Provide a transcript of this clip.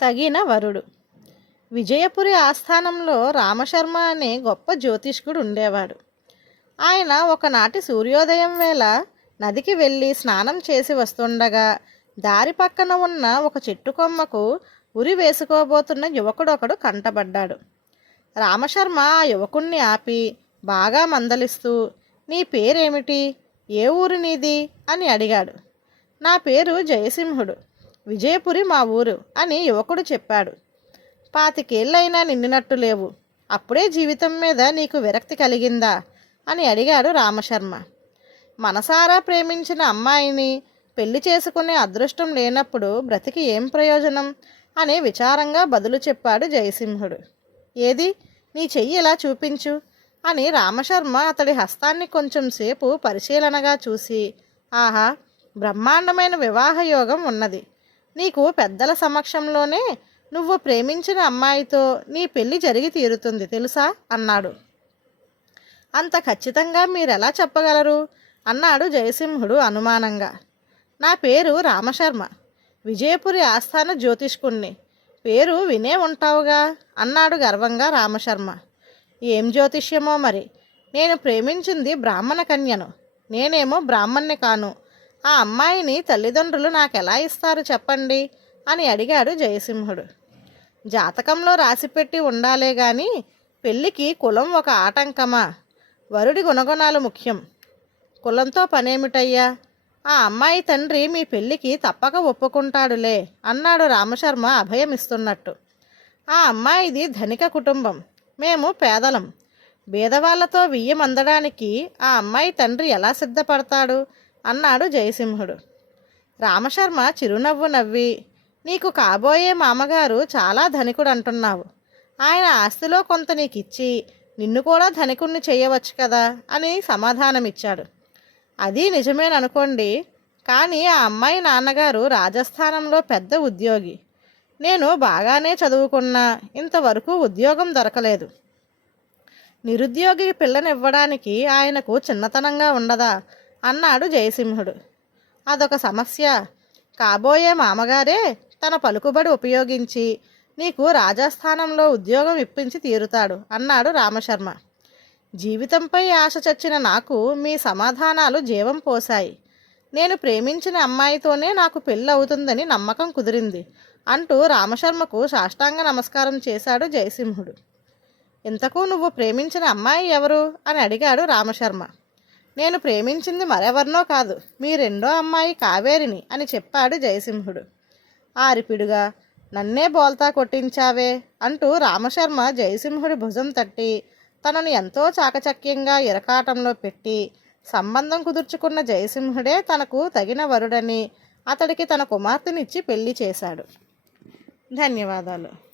తగిన వరుడు. విజయపురి ఆస్థానంలో రామశర్మ అనే గొప్ప జ్యోతిష్కుడు ఉండేవాడు. ఆయన ఒకనాటి సూర్యోదయం వేళ నదికి వెళ్ళి స్నానం చేసి వస్తుండగా దారి పక్కన ఉన్న ఒక చెట్టు కొమ్మకు ఉరి వేసుకోబోతున్న యువకుడొకడు కంటబడ్డాడు రామశర్మ ఆ యువకుణ్ణి ఆపి బాగా మందలిస్తూ నీ పేరేమిటి? ఏ ఊరు నీది? అని అడిగాడు. నా పేరు జయసింహుడు. విజయపురి మా ఊరు అని యువకుడు చెప్పాడు. పాతికేళ్ళైనా నిండినట్టు లేవు. అప్పుడే జీవితం మీద నీకు విరక్తి కలిగిందా? అని అడిగాడు రామశర్మ. మనసారా ప్రేమించిన అమ్మాయిని పెళ్ళి చేసుకునే అదృష్టం లేనప్పుడు బ్రతికి ఏం ప్రయోజనం? అని విచారంగా బదులు చెప్పాడు జయసింహుడు. ఏది? నీ చెయ్యి ఇలా చూపించు? అని రామశర్మ అతడి హస్తాన్ని కొంచెం సేపు పరిశీలనగా చూసి ఆహా బ్రహ్మాండమైన వివాహయోగం ఉన్నది. నీకు పెద్దల సమక్షంలోనే నువ్వు ప్రేమించిన అమ్మాయితో నీ పెళ్ళి జరిగి తీరుతుంది తెలుసా? అన్నాడు. అంత ఖచ్చితంగా మీరెలా చెప్పగలరు? అన్నాడు జయసింహుడు అనుమానంగా. నా పేరు రామశర్మ. విజయపురి ఆస్థాన జ్యోతిష్కుణ్ణి. పేరు వినే ఉంటావుగా? అన్నాడు గర్వంగా రామశర్మ. ఏం జ్యోతిష్యమో మరి? నేను ప్రేమించింది బ్రాహ్మణ కన్యను. నేనేమో బ్రాహ్మణ్ణి కాను. ఆ అమ్మాయిని తల్లిదండ్రులు నాకెలా ఇస్తారు చెప్పండి? అని అడిగాడు జయసింహుడు. జాతకంలో రాసిపెట్టి ఉండాలే గాని పెళ్ళికి కులం ఒక ఆటంకమా? వరుడి గుణగుణాలు ముఖ్యం. కులంతో పనేమిటయ్యా? ఆ అమ్మాయి తండ్రి మీ పెళ్ళికి తప్పక ఒప్పుకుంటాడులే అన్నాడు రామశర్మ అభయమిస్తున్నట్టు. ఆ అమ్మాయిది ధనిక కుటుంబం. మేము పేదలం. బీదవాళ్ళతో వియ్యం అందడానికి ఆ అమ్మాయి తండ్రి ఎలా సిద్ధపడతాడు? అన్నాడు జయసింహుడు. రామశర్మ చిరునవ్వు నవ్వి నీకు కాబోయే మామగారు చాలా ధనికుడు అంటున్నావు ఆయన ఆస్తిలో కొంత నీకు ఇచ్చి నిన్ను కూడా ధనికుణ్ణి చేయవచ్చు కదా అని సమాధానమిచ్చాడు. అది నిజమేననుకోండి కానీ ఆ అమ్మాయి నాన్నగారు రాజస్థానంలో పెద్ద ఉద్యోగి. నేను బాగానే చదువుకున్నా ఇంతవరకు ఉద్యోగం దొరకలేదు. నిరుద్యోగి పిల్లనివ్వడానికి ఆయనకు చిన్నతనంగా ఉండదా? అన్నాడు జయసింహుడు. అదొక సమస్య. కాబోయే మామగారే తన పలుకుబడి ఉపయోగించి నీకు రాజస్థానంలో ఉద్యోగం ఇప్పించి తీరుతాడు అన్నాడు రామశర్మ. జీవితంపై ఆశ చచ్చిన నాకు మీ సమాధానాలు జీవం పోశాయి. నేను ప్రేమించిన అమ్మాయితోనే నాకు పెళ్ళి అవుతుందని నమ్మకం కుదిరింది అంటూ రామశర్మకు సాష్టాంగ నమస్కారం చేశాడు జయసింహుడు. ఇంతకు నువ్వు ప్రేమించిన అమ్మాయి ఎవరు? అని అడిగాడు రామశర్మ. నేను ప్రేమించింది మరెవరినో కాదు మీ రెండో అమ్మాయి కావేరిని అని చెప్పాడు జయసింహుడు. ఆరిపిడుగా నన్నే బోల్తా కొట్టించావే అంటూ రామశర్మ జయసింహుడి భుజం తట్టి తనను ఎంతో చాకచక్యంగా ఇరకాటంలో పెట్టి సంబంధం కుదుర్చుకున్న జయసింహుడే తనకు తగిన వరుడని అతడికి తన కుమార్తెనిచ్చి పెళ్ళి చేశాడు. ధన్యవాదాలు.